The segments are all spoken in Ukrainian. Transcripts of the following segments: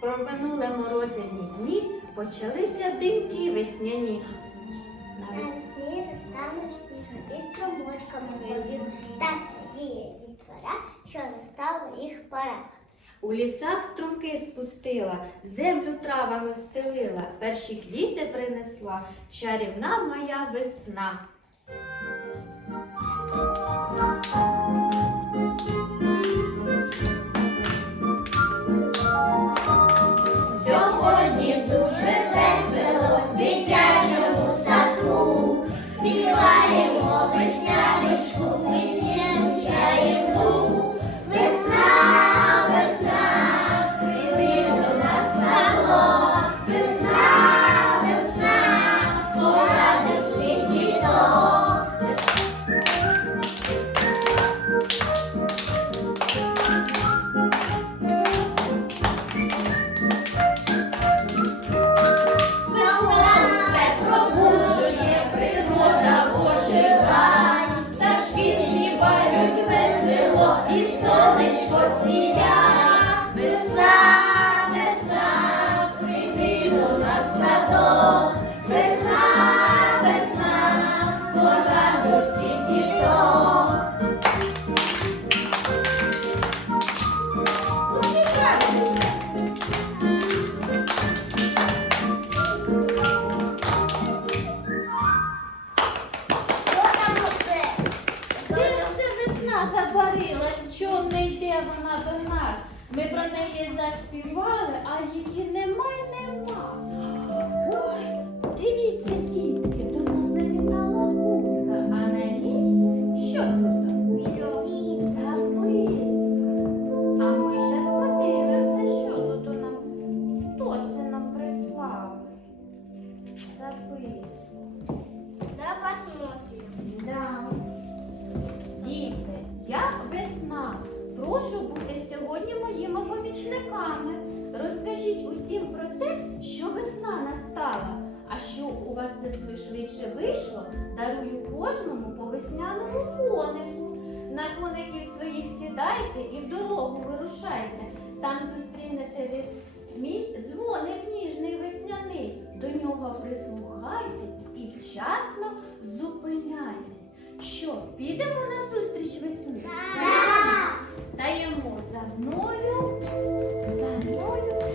Проминули морозивні дні, почалися димкі весняні. На весні розтанув сніг і струмочками повів. Так надіє дітвора, що настала їх пора. У лісах струмки спустила, землю травами встелила, перші квіти принесла чарівна моя весна. Thank you. Ми про неї заспівали, а її не конику. На коників своїх сідайте і в дорогу вирушайте. Там зустрінете мій дзвоник ніжний весняний. До нього прислухайтесь і вчасно зупиняйтесь. Що, підемо на зустріч весні? Так! Стаємо за мною, за мною.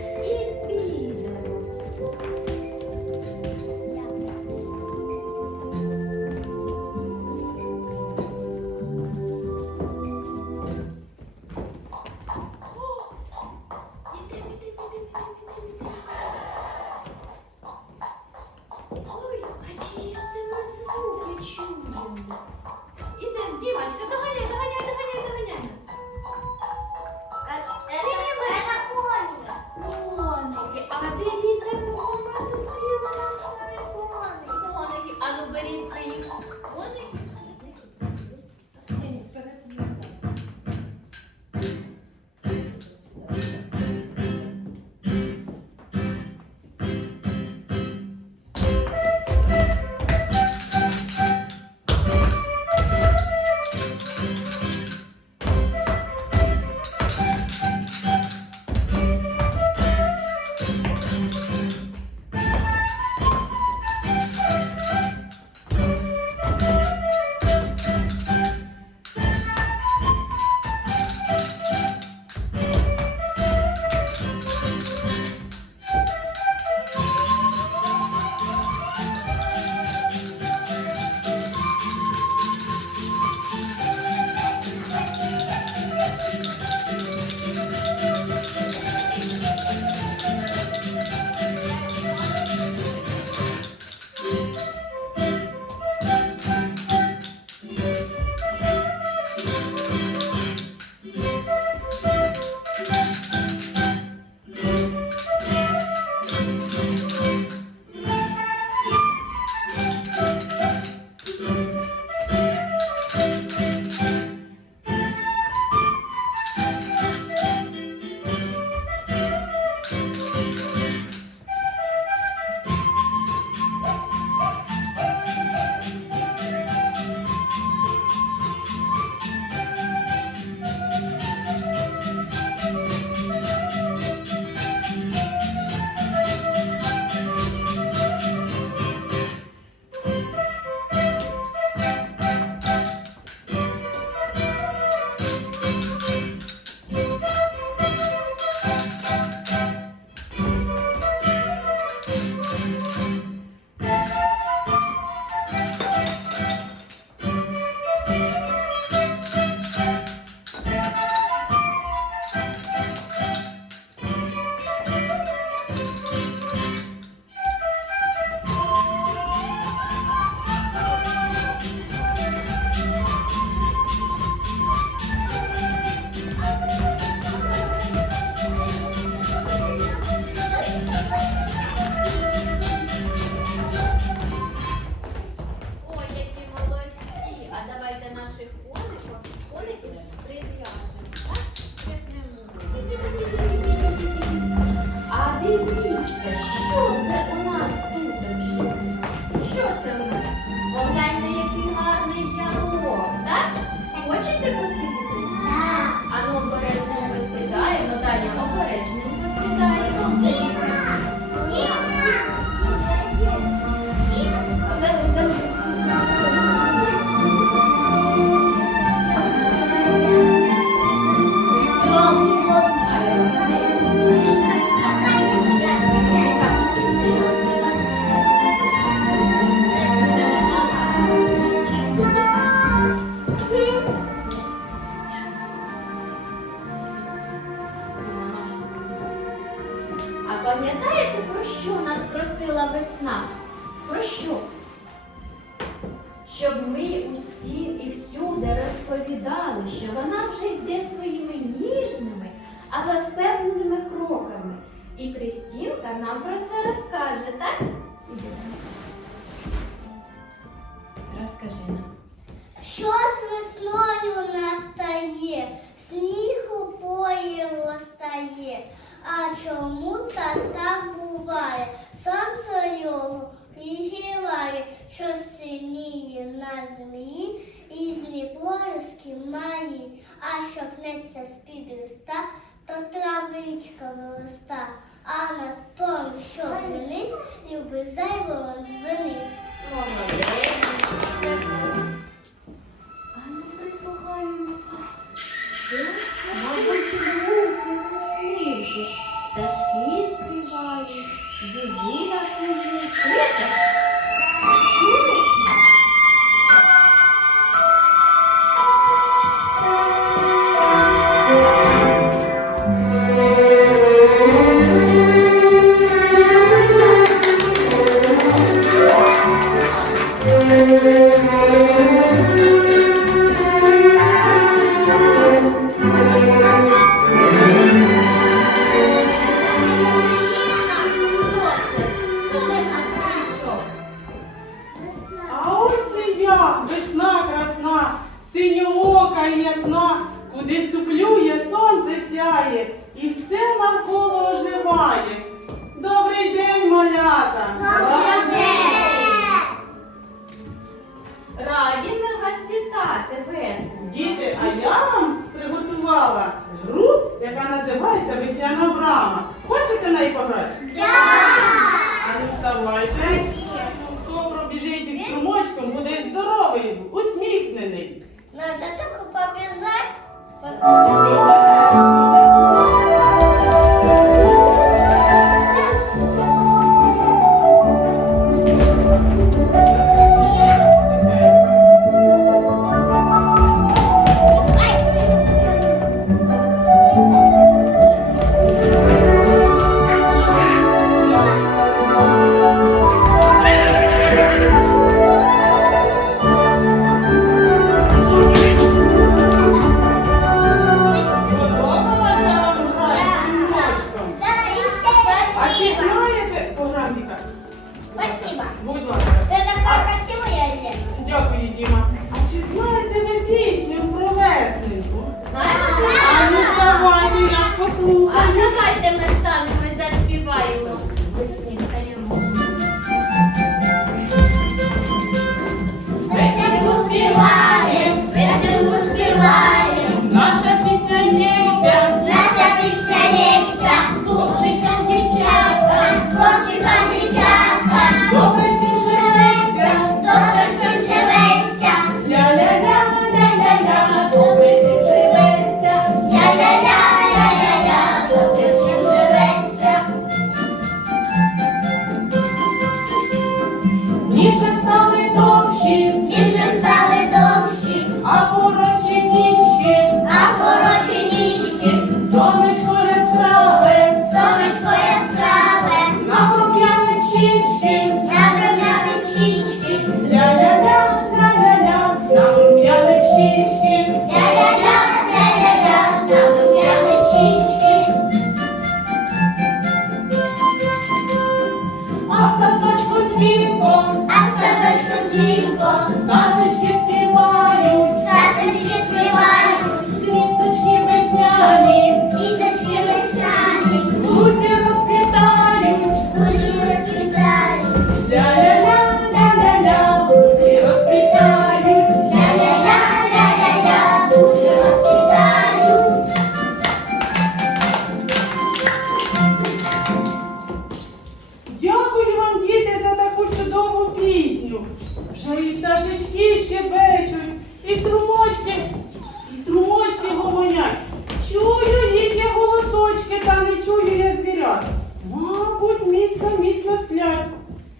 квіточки а що пнеться з під листа, то травичка вилиста, а над полем, що звенить, любий зайво він звенить. А ну прислухаємося. Мабуть, руки слухаєш, та співаєш, зубі так не читаєш.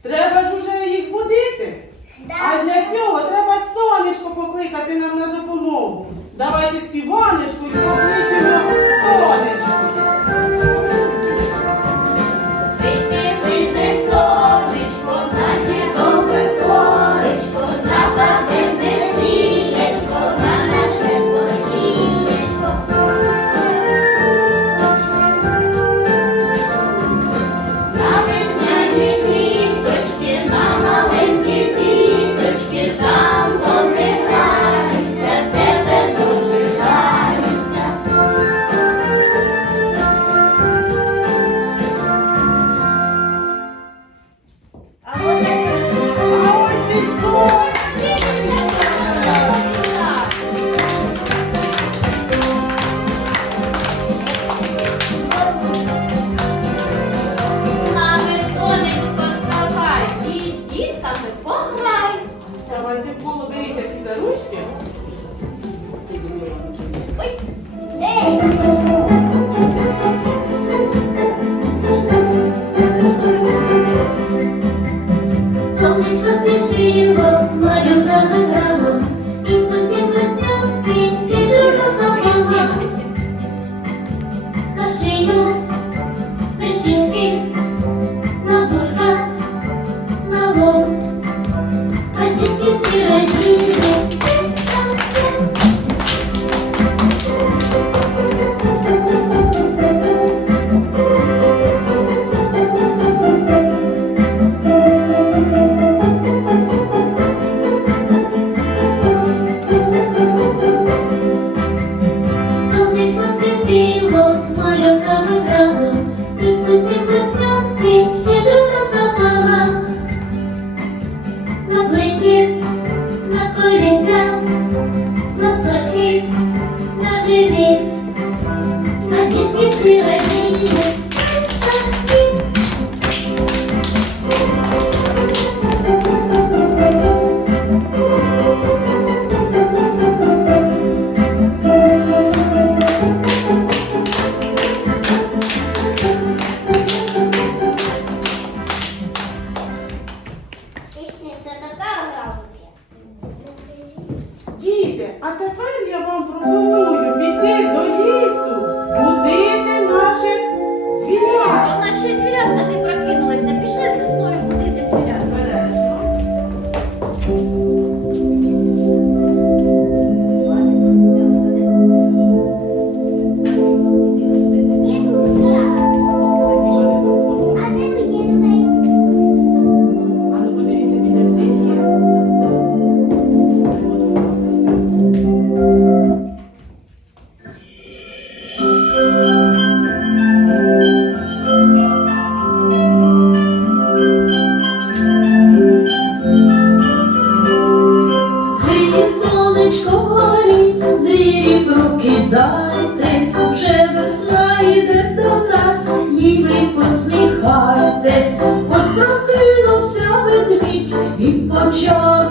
Треба ж уже їх будити. Да. А для цього треба сонечко покликати нам на допомогу. Давайте співаночку і покличемо. є. А тепер я вам. горіть, звірі, прокидайтесь, вже весна йде до нас, і ви посміхайтесь, Ось прокинувся ведмідь і почав.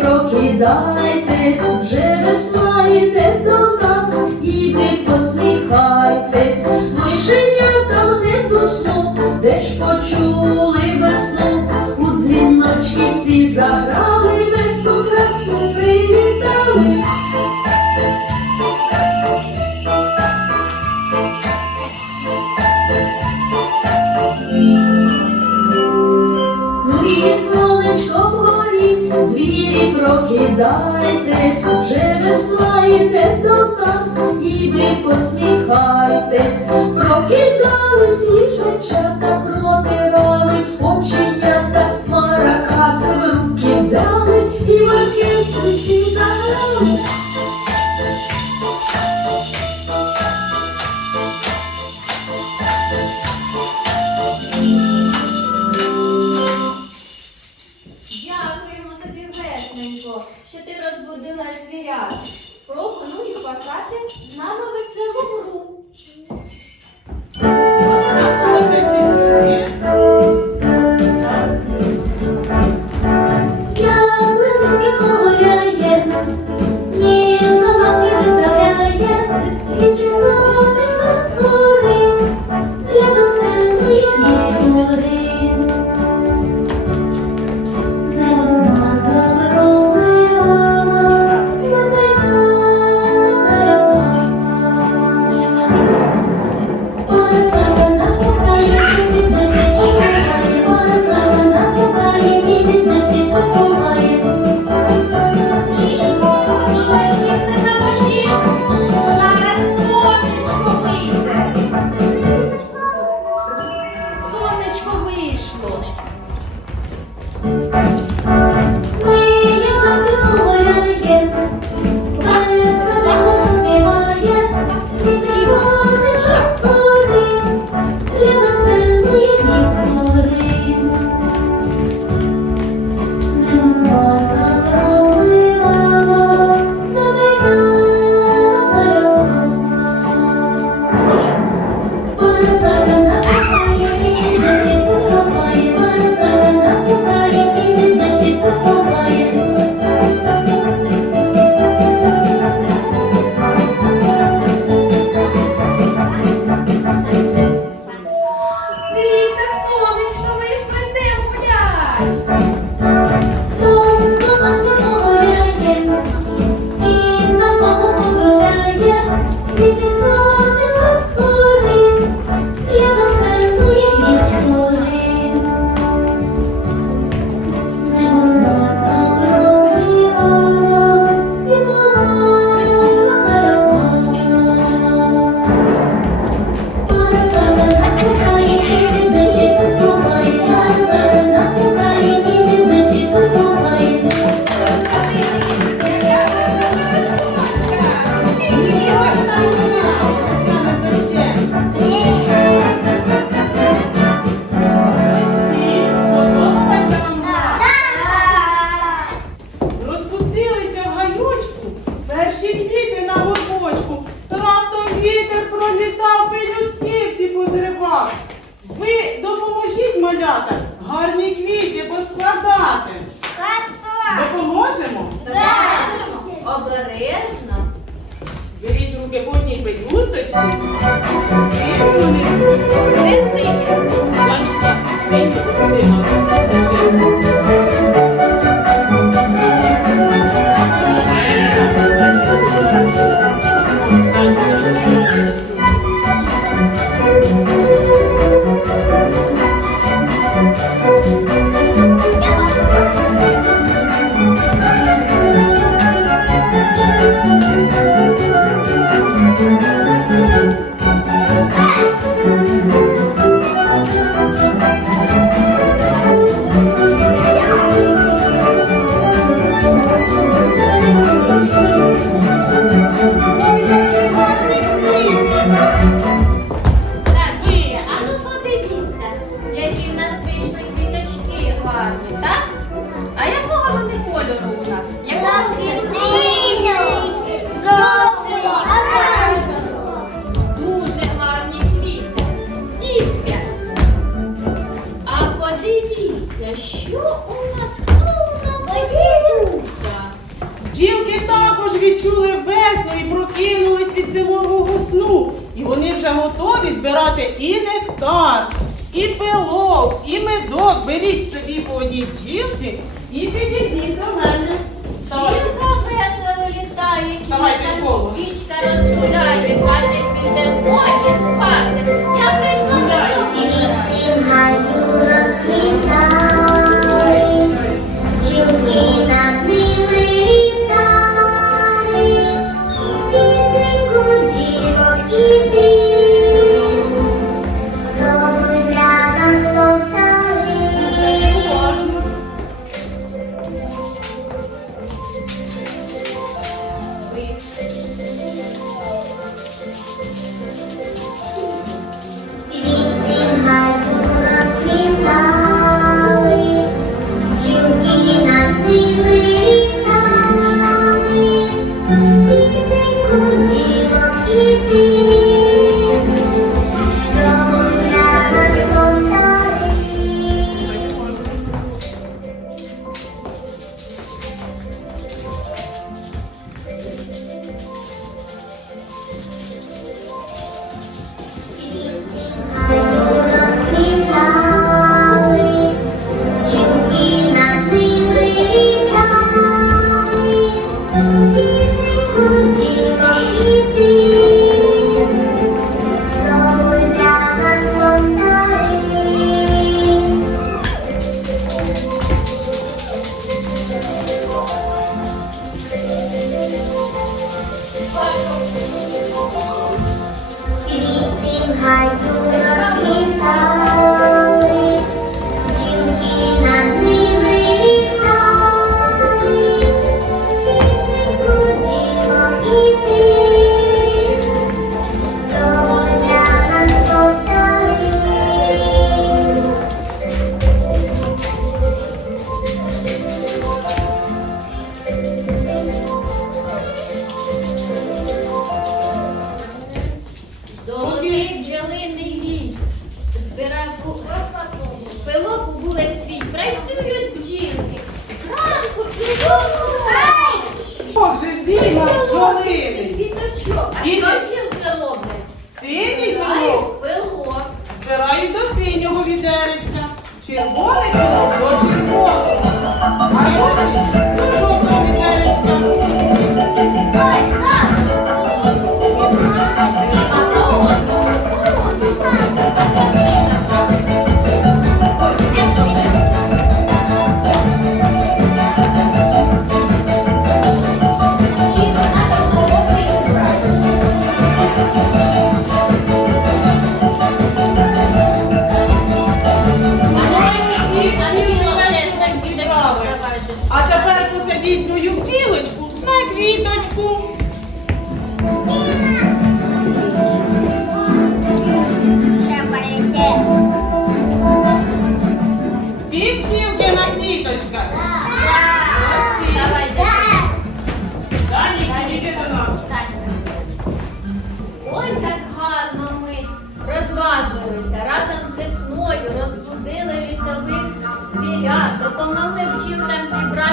прокидайтесь вже весна. посміхайтесь, вже ви до нас і ви посміхайтесь, прокидались їжачата, протирали оченята, маракаси в руки взяли і в оркестру сідали. You. так. Ви допоможіть малята гарні квіти поскладати. Допоможемо? Допоможемо. Обережно. Беріть руки по одній пелюсточці. Синю вони. Не синя. Яночка, синю, ти школу. Річка розгуляє, каже, піде годі спати. Я прийшла.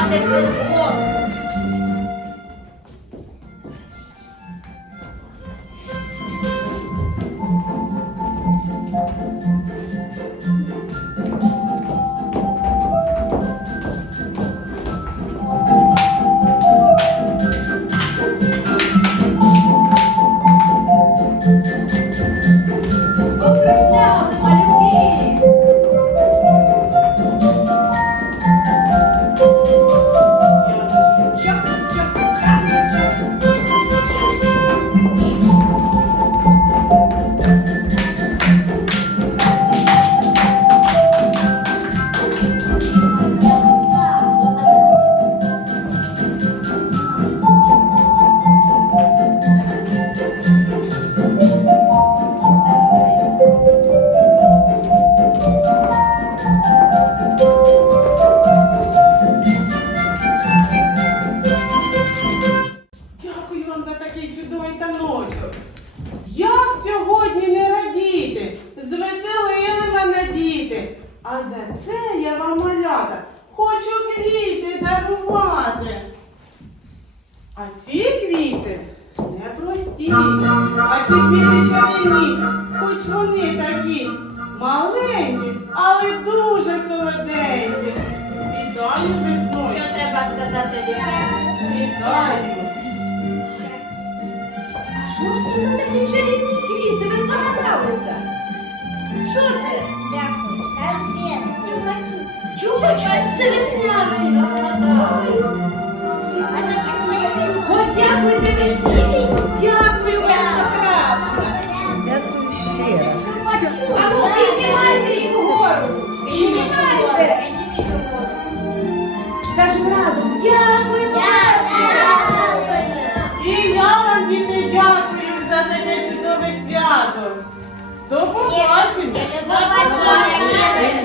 为你们 Що ж це за такі чарівні квіти? Ви здогадалися? Що це? Дякую. Конфет. Чубачу. Це весняний нагадались. Vamos